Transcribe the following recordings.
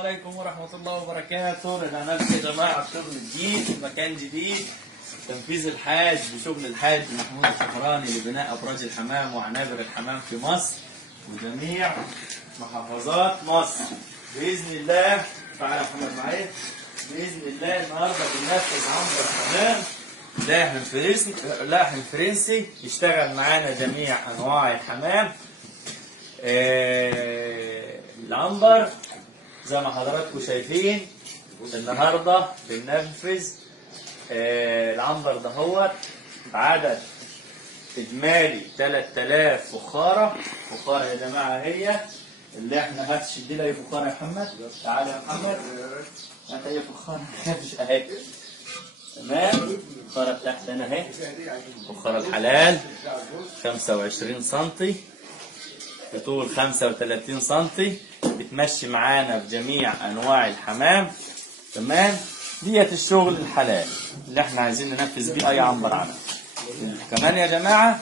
عليكم ورحمة الله وبركاته. رجعنا لكم يا جماعة شغل جديد في مكان جديد. تنفيذ الحاج بشغل الحاج محمود الفخراني لبناء أبراج الحمام وعنابر الحمام في مصر وجميع محافظات مصر بإذن الله. تعالى محمد معايا. بإذن الله النهارده بننفذ عنبر حمام لاحم فرنسي يشتغل معانا جميع أنواع الحمام. العنبر زي ما حضراتكم شايفين النهارده بننفذ العنبر دهوت بعدد اجمالي 3000 فخاره. فخاره يا جماعه هي اللي احنا هتشد لها فخاره يا محمد. تعالى يا محمد هات هي فخاره مش اهي. تمام. الفخاره بتاعتنا اهي فخاره الحلال 25 سم بطول 35 سم بتمشي معانا بجميع انواع الحمام. تمام. ديت الشغل الحلال اللي احنا عايزين ننفذ بيه اي عنبر عنب. كمان يا جماعه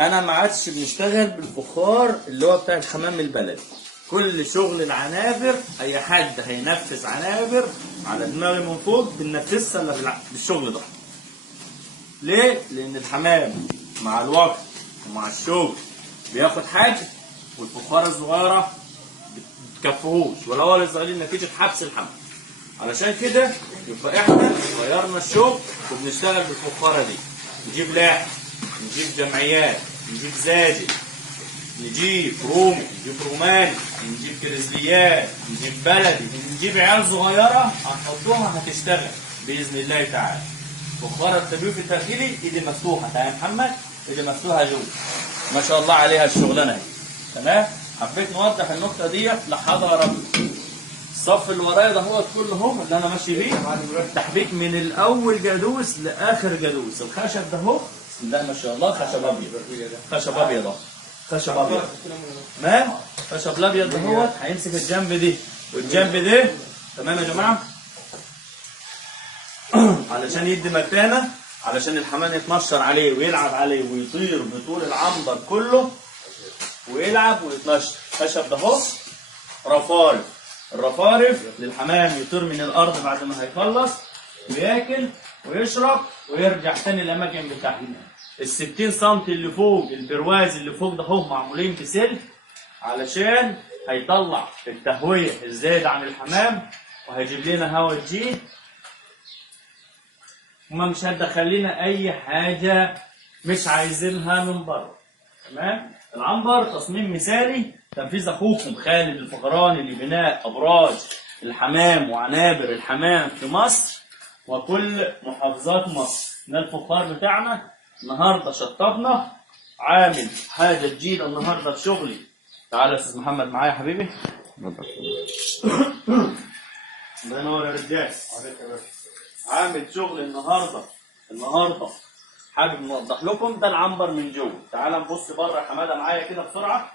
انا ما عادش بنشتغل بالفخار اللي هو بتاع الحمام البلدي. كل شغل العنابر اي حد هينفذ عنابر على دماغي من فوق بننفذها الا بالشغل ده. ليه؟ لان الحمام مع الوقت ومع الشغل بياخد حجم والفخاره الصغيره بتكفيهوش ولا هو الصغيرين نتيجه حبس الحمام. علشان كده يبقى احنا غيرنا الشغل وبنشتغل بالفخاره دي. نجيب لاحم، نجيب جمعيات، نجيب زاجل، نجيب رومي، نجيب روماني، نجيب كريزليات، نجيب بلدي، نجيب عيال صغيره هنحطوها هتشتغل باذن الله تعالى. فخاره التبييض الداخلي ايدي مفتوحه. تعالى يا محمد ايدي مفتوحه جوه ما شاء الله عليها الشغلانه اهي. تمام. حبيت نوضح النقطه ديت لحضراتكم. الصف اللي ورايا ده هو كله اهو اللي انا ماشي بيه تحبيك من الاول جادوس لاخر جادوس. الخشب ده اهو بسم الله ما شاء الله خشب ابيض. خشب ابيض اهو. خشب ابيض. تمام. خشب الابيض ده هو هيمسك الجنب دي والجنب ده. تمام يا جماعه. علشان يدي مكانه علشان الحمام يتنشر عليه ويلعب عليه ويطير بطول العنبر كله ويلعب ويتنشر. خشب ده اهو رفارف. الرفارف للحمام يطير من الارض بعد ما هيخلص وياكل ويشرب ويرجع تاني الاماكن بتاعته. ال60 سم اللي فوق البرواز اللي فوق ده اهو معمولين في سلك علشان هيطلع التهويه الزايده عن الحمام وهيجيب لنا هواء جديد وما مش هتدخل لنا اي حاجه مش عايزينها من بره. تمام. العنبر تصميم مثالي تنفيذ اخوكم خالد الفخراني لبناء ابراج الحمام وعنابر الحمام في مصر وكل محافظات مصر. ده الفخار بتاعنا النهارده شطبنا عامل حاجه جديده النهارده في شغلي. تعالى يا استاذ محمد معايا يا حبيبي. الله ينور يا رجال. عامل شغل النهارده حابب نوضح لكم ده العنبر من جوه. تعالى نبص بره يا حماده معايا كده بسرعه.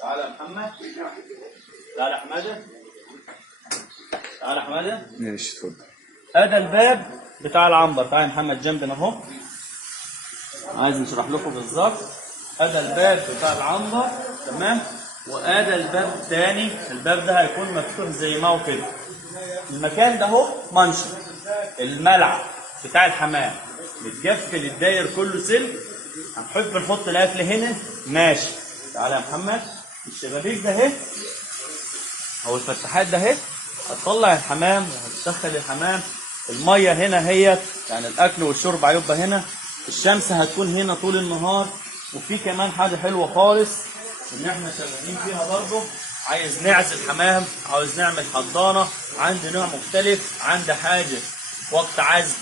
تعالى يا محمد. تعالى يا حماده. تعالى يا حماده. ماشي اتفضل. ادي الباب بتاع العنبر. تعالى يا محمد جنبنا اهو. عايز نشرح لكم بالظبط. ادي الباب بتاع العنبر. تمام. وادي الباب الثاني. الباب ده هيكون مفتوح زي ما هو كده. المكان ده اهو منشر الملعب بتاع الحمام متقفل الداير كله سلك. هنحب نحط الاكل هنا ماشي. تعالى يا محمد. الشبابيك ده اهي او الفتحات ده اهي هتطلع الحمام وهتدخل الحمام. الميه هنا هي يعني الاكل والشرب هيبقى هنا. الشمس هتكون هنا طول النهار. وفي كمان حاجه حلوه خالص ان احنا شغالين فيها برضه. عايز نعزل حمام، عاوز نعمل حضانه، عندي نوع مختلف، عندي حاجه وقت عزل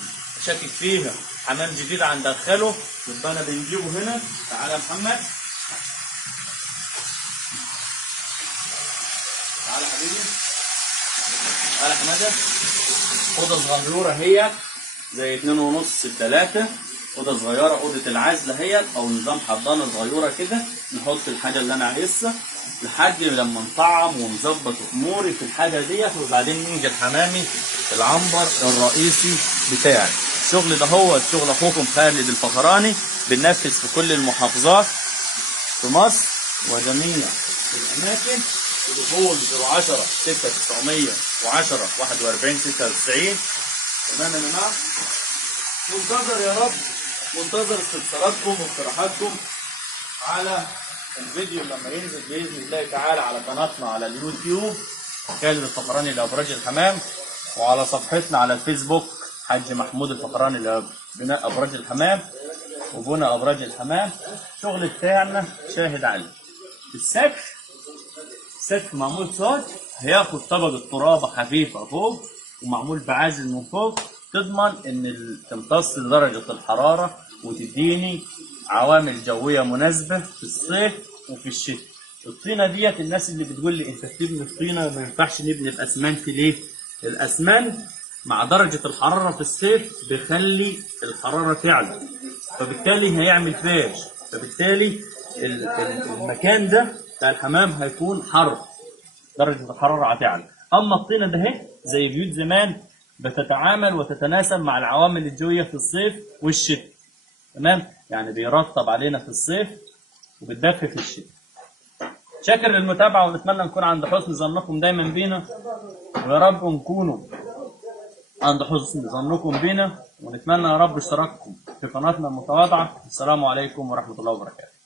شاكك فيها حمام جديد هندخله يبقى انا بنجيبه هنا. تعالى يا محمد. تعالى يا حبيبي. تعالى يا حماده. اوضه صغيره هي زي 2.5 3. اوضه صغيره اوضه العزل هي او نظام حضانه صغيره كده. نحط الحاجه اللي انا عايزها لحد لما نطعم ونظبط اموري في الحاجه ديت وبعدين ننجل حمامي العنبر الرئيسي بتاعي. الشغل ده هو شغل اخوكم خالد الفخراني بننفذ في كل المحافظات في مصر وجميع الأماكن. تليفون 010 6910 41 96. تمام يا جماعة؟ منتظر يا رب، منتظر استفساراتكم واقتراحاتكم على الفيديو لما ينزل بإذن الله تعالى على قناتنا على اليوتيوب خالد الفخراني لأبراج الحمام، وعلى صفحتنا على الفيسبوك حاج محمود الفخراني لبناء أبراج الحمام وبنى أبراج الحمام. الشغل بتاعنا شاهد عليه. السقف معمول صاج، هياخد طبقة ترابة خفيفة فوق ومعمول بعازل من فوق، تضمن ان تمتص درجة الحرارة وتديني عوامل جوية مناسبة في الصيف وفي الشتاء. الطينة ديت الناس اللي بتقول لي انت بتبني الطينة ما ينفعش نبني بأسمنت ليه؟ الأسمنت مع درجة الحرارة في الصيف بيخلي الحرارة تعلى، فبالتالي هيعمل فاش، فبالتالي المكان ده بتاع الحمام هيكون حر، درجة الحرارة هتعلى. أما الطينة ده اهي زي بيوت زمان بتتعامل وتتناسب مع العوامل الجوية في الصيف والشتاء. تمام؟ يعني بيرطب علينا في الصيف وبتدفي في الشتاء. شاكر للمتابعة ونتمنى نكون عند حسن ظنكم دايما بينا، ويا رب نكونوا عند حسن ظنكم بينا، ونتمنى يا رب اشتراككم في قناتنا المتواضعة. السلام عليكم ورحمة الله وبركاته.